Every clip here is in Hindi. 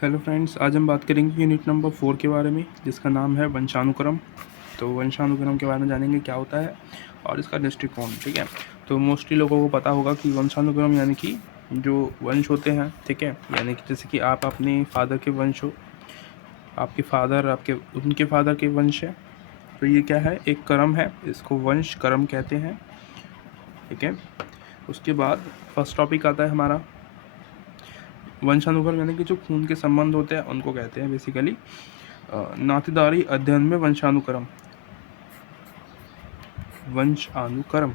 हेलो फ्रेंड्स, आज हम बात करेंगे यूनिट नंबर 4 के बारे में, जिसका नाम है वंशानुक्रम। तो वंशानुक्रम के बारे में जानेंगे क्या होता है और इसका दृष्टिकोण। ठीक है, तो मोस्टली लोगों को पता होगा कि वंशानुक्रम यानी कि जो वंश होते हैं, ठीक है, यानी कि जैसे कि आप अपने फादर के वंश हो, आपके फादर आपके उनके फादर के वंश है। तो ये क्या है, एक क्रम है, इसको वंश क्रम कहते हैं। ठीक है, उसके बाद फर्स्ट टॉपिक आता है हमारा वंशानुक्रम, यानी कि जो खून के संबंध होते हैं उनको कहते हैं बेसिकली नातेदारी अध्ययन में वंशानुक्रम। वंशानुक्रम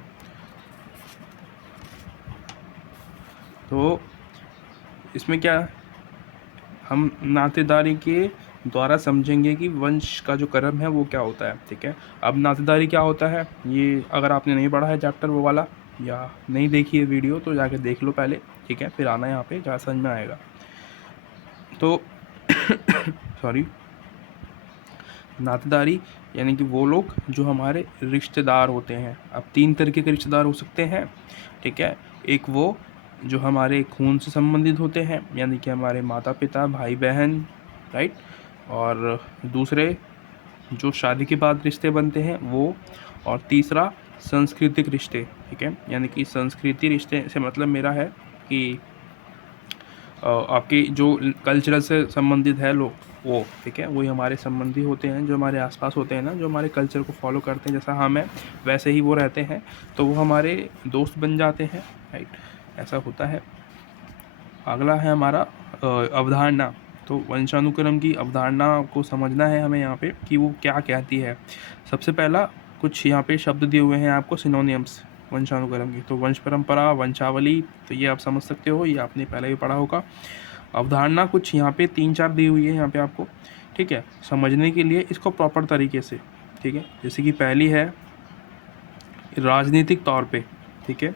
तो इसमें क्या है, हम नातेदारी के द्वारा समझेंगे कि वंश का जो क्रम है वो क्या होता है। ठीक है, अब नातेदारी क्या होता है, ये अगर आपने नहीं पढ़ा है चैप्टर वो वाला या नहीं देखी है वीडियो तो जाके देख लो पहले। ठीक है, फिर आना यहाँ पे, जहाँ समझ में आएगा। तो सॉरी, नातेदारी यानी कि वो लोग जो हमारे रिश्तेदार होते हैं। अब 3 तरीके के रिश्तेदार हो सकते हैं। ठीक है, एक वो जो हमारे खून से संबंधित होते हैं, यानी कि हमारे माता पिता भाई बहन, राइट। और दूसरे जो शादी के बाद रिश्ते बनते हैं वो, और तीसरा सांस्कृतिक रिश्ते। ठीक है, यानी कि संस्कृति रिश्ते से मतलब मेरा है कि आपके जो कल्चरल से संबंधित है लोग वो, ठीक है, वही हमारे संबंधी होते हैं, जो हमारे आसपास होते हैं ना, जो हमारे कल्चर को फॉलो करते हैं, जैसा हम हैं वैसे ही वो रहते हैं, तो वो हमारे दोस्त बन जाते हैं, राइट। ऐसा होता है। अगला है हमारा अवधारणा। तो वंशानुक्रम की अवधारणा को समझना है हमें यहाँ पे कि वो क्या कहती है। सबसे पहला कुछ यहाँ पे शब्द दिए हुए हैं आपको, सिनोनियम्स वंशानुक्रम की। तो वंश परंपरा, वंशावली, तो ये आप समझ सकते हो, ये आपने पहले भी पढ़ा होगा। अवधारणा कुछ यहाँ पे 3-4 दी हुई है यहाँ पे आपको, ठीक है, समझने के लिए इसको प्रॉपर तरीके से। ठीक है, जैसे कि पहली है राजनीतिक तौर पे। ठीक है,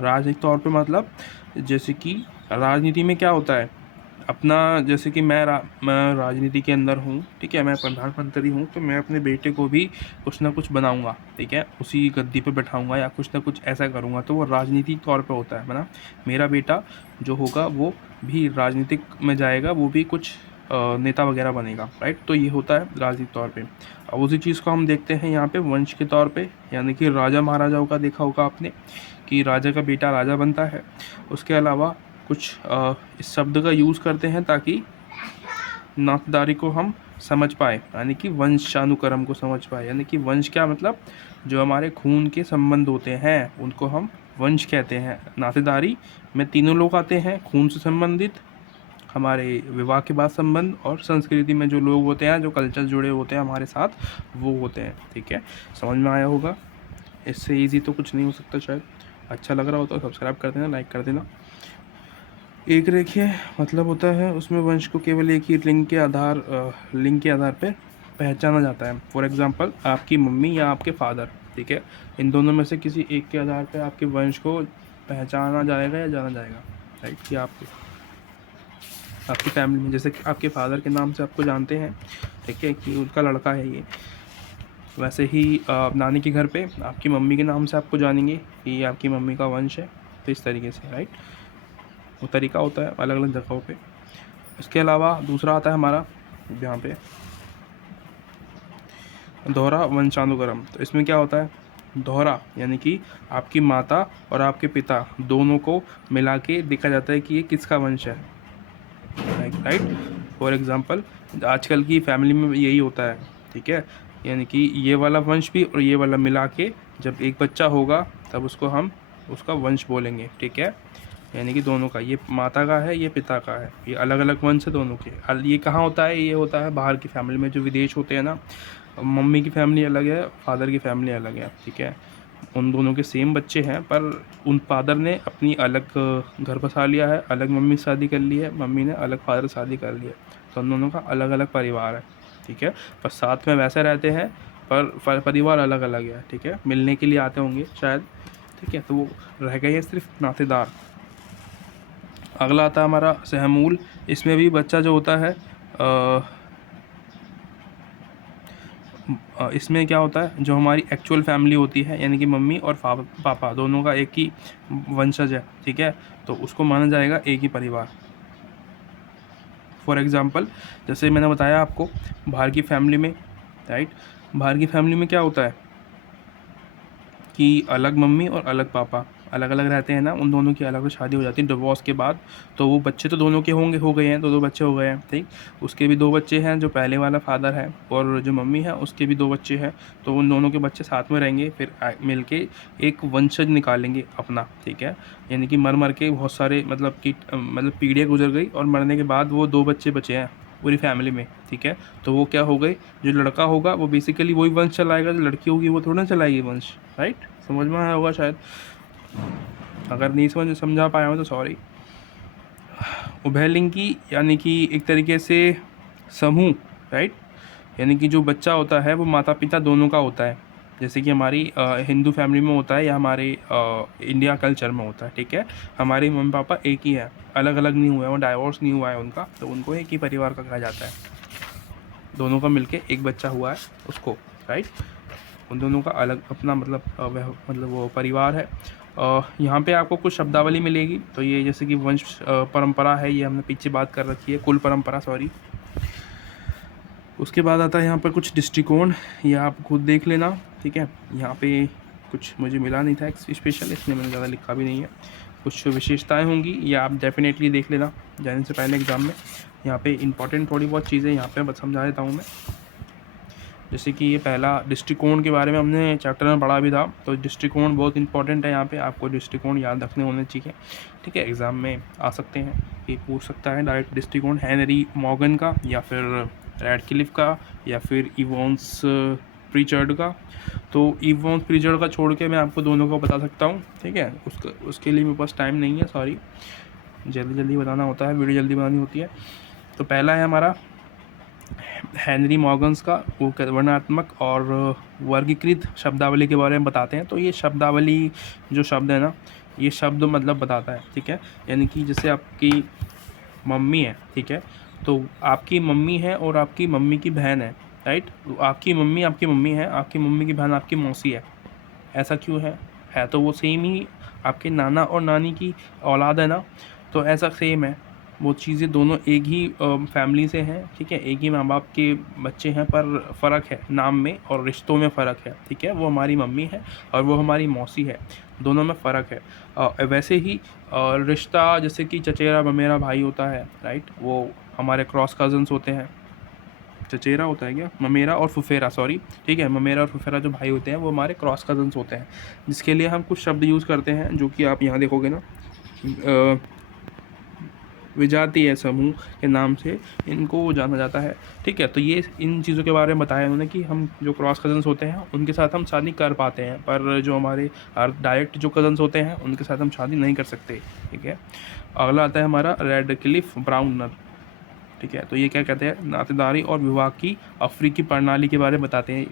राजनीतिक तौर पे मतलब जैसे कि राजनीति में क्या होता है अपना, जैसे कि मैं राजनीति के अंदर हूँ, ठीक है, मैं प्रधानमंत्री हूँ, तो मैं अपने बेटे को भी कुछ ना कुछ बनाऊँगा, ठीक है, उसी गद्दी पे बैठाऊँगा या कुछ ना कुछ ऐसा करूँगा, तो वो राजनीतिक तौर पे होता है ना। मेरा बेटा जो होगा वो भी राजनीतिक में जाएगा, वो भी कुछ नेता वगैरह बनेगा, राइट। तो ये होता है राजनीतिक तौर पे। अब उसी चीज़ को हम देखते हैं यहाँ पे वंश के तौर पे, यानी कि राजा महाराजाओं का देखा होगा आपने कि राजा का बेटा राजा बनता है। उसके अलावा कुछ इस शब्द का यूज़ करते हैं ताकि नातेदारी को हम समझ पाए, यानी कि वंशानुक्रम को समझ पाए। यानी कि वंश क्या मतलब, जो हमारे खून के संबंध होते हैं उनको हम वंश कहते हैं। नातेदारी में तीनों लोग आते हैं, खून से संबंधित, हमारे विवाह के बाद संबंध, और संस्कृति में जो लोग होते हैं, जो कल्चर जुड़े होते हैं हमारे साथ, वो होते हैं। ठीक है, समझ में आया होगा। इससे ईजी तो कुछ नहीं हो सकता शायद। अच्छा लग रहा हो तो सब्सक्राइब कर देना, लाइक कर देना। एक रेखीय मतलब होता है उसमें वंश को केवल एक ही लिंग के आधार पर पहचाना जाता है। फॉर एग्जांपल आपकी मम्मी या आपके फादर, ठीक है, इन दोनों में से किसी एक के आधार पर आपके वंश को पहचाना जाएगा या जाना जाएगा, राइट। कि आपकी फैमिली में, जैसे कि आपके फादर के नाम से आपको जानते हैं, ठीक है, कि उनका लड़का है ये, वैसे ही नानी के घर पे आपकी मम्मी के नाम से आपको जानेंगे कि ये आपकी मम्मी का वंश है। तो इस तरीके से, राइट, वो तरीका होता है अलग अलग जगहों पे। इसके अलावा दूसरा आता है हमारा यहाँ पे दोहरा वंशानुक्रम। तो इसमें क्या होता है, दोहरा यानी कि आपकी माता और आपके पिता दोनों को मिला के देखा जाता है कि ये किसका वंश है, राइट। फॉर एग्जांपल आजकल की फैमिली में यही होता है, ठीक है, यानी कि ये वाला वंश भी और ये वाला मिला के जब एक बच्चा होगा तब उसको हम उसका वंश बोलेंगे, ठीक है। यानी कि दोनों का, ये माता का है, ये पिता का है, ये अलग अलग वंश है दोनों के। ये कहाँ होता है, ये होता है बाहर की फैमिली में, जो विदेश होते हैं ना, मम्मी की फैमिली अलग है, फादर की फैमिली अलग है, ठीक है। उन दोनों के सेम बच्चे हैं, पर उन फादर ने अपनी अलग घर बसा लिया है, अलग मम्मी से शादी कर ली है, मम्मी ने अलग फादर से शादी कर ली है, तो उन दोनों का अलग अलग परिवार है, ठीक है। पर साथ में वैसे रहते हैं, पर परिवार अलग अलग है, ठीक है, मिलने के लिए आते होंगे शायद, ठीक है। तो वो रह गए हैं सिर्फ नातेदार। अगला आता है हमारा सहमूल। इसमें भी बच्चा जो होता है इसमें क्या होता है, जो हमारी एक्चुअल फैमिली होती है, यानी कि मम्मी और पापा दोनों का एक ही वंशज है, ठीक है, तो उसको माना जाएगा एक ही परिवार। फॉर एग्ज़ाम्पल जैसे मैंने बताया आपको, बाहर की फैमिली में, राइट, बाहर की फैमिली में क्या होता है कि अलग मम्मी और अलग पापा अलग अलग रहते हैं ना, उन दोनों की अलग अलग शादी हो जाती है डिवोर्स के बाद। तो वो बच्चे तो दोनों के हो गए हैं, दो बच्चे हो गए हैं, ठीक। उसके भी 2 बच्चे हैं, जो पहले वाला फादर है, और जो मम्मी है उसके भी 2 बच्चे हैं। तो उन दोनों के बच्चे साथ में रहेंगे, फिर मिल के एक वंशज निकालेंगे अपना, ठीक है। यानी कि मर मर के बहुत सारे मतलब पीढ़ियाँ गुजर गई, और मरने के बाद वो 2 बच्चे बचे हैं पूरी फैमिली में, ठीक है। तो वो क्या हो गए, जो लड़का होगा वो बेसिकली वही वंश चलाएगा, जो लड़की होगी वो थोड़ा ना चलाएगी वंश, राइट। समझ में आया होगा शायद, अगर नहीं समझा पाया हो तो सॉरी। उभयलिंगी यानी कि एक तरीके से समूह, राइट, यानी कि जो बच्चा होता है वो माता पिता दोनों का होता है, जैसे कि हमारी हिंदू फैमिली में होता है, या हमारे इंडिया कल्चर में होता है, ठीक है। हमारे मम्मी पापा एक ही है, अलग अलग नहीं हुआ है, वो डाइवोर्स नहीं हुआ है उनका, तो उनको एक ही परिवार का कहा जाता है। दोनों का मिलके एक बच्चा हुआ है उसको, राइट। उन दोनों का अलग अपना मतलब वो परिवार है। यहाँ पे आपको कुछ शब्दावली मिलेगी, तो ये जैसे कि वंश परंपरा है, ये हमने पीछे बात कर रखी है, कुल परंपरा, सॉरी। उसके बाद आता है यहाँ पर कुछ दृष्टिकोण, ये आप खुद देख लेना, ठीक है। यहाँ पे कुछ मुझे मिला नहीं था स्पेशल, इसलिए मैंने ज़्यादा लिखा भी नहीं है। कुछ विशेषताएं होंगी, ये आप डेफिनेटली देख लेना जाने से पहले एग्ज़ाम में। यहाँ पे इंपॉर्टेंट थोड़ी बहुत चीज़ें यहाँ पे बस समझा देता हूँ मैं। जैसे कि ये पहला दृष्टिकोण के बारे में हमने चैप्टर में पढ़ा भी था, तो दृष्टिकोण बहुत इंपॉर्टेंट है। यहाँ पे आपको दृष्टिकोण याद रखने होने चाहिए, ठीक है। एग्ज़ाम में आ सकते हैं, ये पूछ सकता है डायरेक्ट दृष्टिकोण हेनरी मॉर्गन का, या फिर रैडक्लिफ का, या फिर इवॉन्स प्रीचर्ड का। तो इवॉन्स प्रीचर्ड का छोड़ के मैं आपको दोनों को बता सकता हूँ, ठीक है। उसके लिए मेरे पास टाइम नहीं है, सॉरी, जल्दी बताना होता है, वीडियो जल्दी बनानी होती है। तो पहला है हमारा हेनरी मॉर्गन्स का, वो वर्णनात्मक और वर्गीकृत शब्दावली के बारे में बताते हैं। तो ये शब्दावली जो शब्द है ना, ये शब्द मतलब बताता है, ठीक है। यानी कि जैसे आपकी मम्मी है, ठीक है, तो आपकी मम्मी है और आपकी मम्मी की बहन है, राइट। तो आपकी मम्मी है, आपकी मम्मी की बहन आपकी मौसी है। ऐसा क्यों है तो वो सेम ही आपके नाना और नानी की औलाद है ना, तो ऐसा सेम है। वो चीज़ें दोनों एक ही फैमिली से हैं, ठीक है, एक ही माँ बाप के बच्चे हैं, पर फ़र्क है नाम में और रिश्तों में फ़र्क है, ठीक है। वो हमारी मम्मी है और वो हमारी मौसी है, दोनों में फ़र्क है। वैसे ही रिश्ता जैसे कि चचेरा ममेरा भाई होता है, राइट, वो हमारे क्रॉस कज़न्स होते हैं। चचेरा होता है क्या, ममेरा और फुफेरा, सॉरी, ठीक है। ममेरा और फुफेरा जो भाई होते हैं वो हमारे क्रॉस कज़न्स होते हैं, जिसके लिए हम कुछ शब्द यूज़ करते हैं, जो कि आप यहाँ देखोगे ना, विजातीय समूह के नाम से इनको जाना जाता है, ठीक है। तो ये इन चीज़ों के बारे में बताया उन्होंने कि हम जो क्रॉस कज़न्स होते हैं उनके साथ हम शादी कर पाते हैं, पर जो हमारे डायरेक्ट जो कज़न्स होते हैं उनके साथ हम शादी नहीं कर सकते, ठीक है। अगला आता है हमारा रैडक्लिफ ब्राउनर, ठीक है। तो ये क्या कहते हैं, नातेदारी और विवाह की अफ्रीकी प्रणाली के बारे में बताते हैं।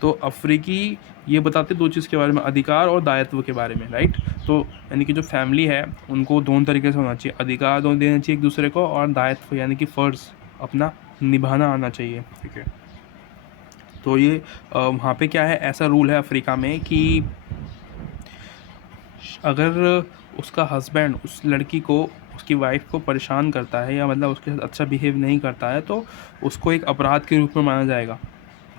तो अफ्रीकी ये बताते 2 चीज़ के बारे में, अधिकार और दायित्व के बारे में, राइट। तो यानी कि जो फैमिली है उनको दोनों तरीके से होना चाहिए, अधिकार दोनों देना चाहिए एक दूसरे को, और दायित्व यानी कि फ़र्ज़ अपना निभाना आना चाहिए, ठीक है। तो ये वहाँ पे क्या है, ऐसा रूल है अफ्रीका में कि अगर उसका हस्बैंड उस लड़की को, उसकी वाइफ को परेशान करता है, या मतलब उसके साथ अच्छा बिहेव नहीं करता है, तो उसको एक अपराध के रूप में माना जाएगा,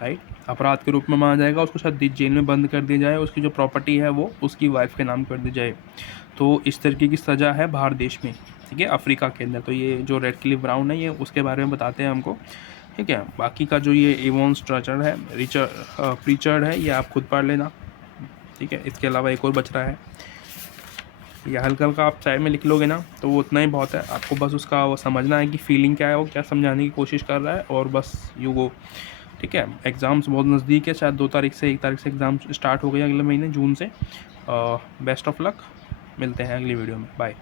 राइट। अपराध के रूप में माना जाएगा, उसको शायद जेल में बंद कर दिया जाए, उसकी जो प्रॉपर्टी है वो उसकी वाइफ के नाम कर दी जाए। तो इस तरीके की सज़ा है बाहर देश में, ठीक है, अफ्रीका के अंदर। तो ये जो रैडक्लिफ ब्राउन है ये उसके बारे में बताते हैं हमको, ठीक है। बाकी का जो ये इवॉन्स प्रीचर्ड है, ये आप खुद पढ़ लेना, ठीक है। इसके अलावा एक और बच रहा है, या हल्का हल्का आप चाय में लिख लोगे ना तो वो उतना ही बहुत है। आपको बस उसका वो समझना है कि फीलिंग क्या है, वो क्या समझाने की कोशिश कर रहा है, और बस यू गो, ठीक है। एग्ज़ाम्स बहुत नज़दीक है, शायद 2 तारीख से 1 तारीख से एग्ज़ाम स्टार्ट हो गए अगले महीने जून से। बेस्ट ऑफ लक, मिलते हैं अगली वीडियो में, बाय।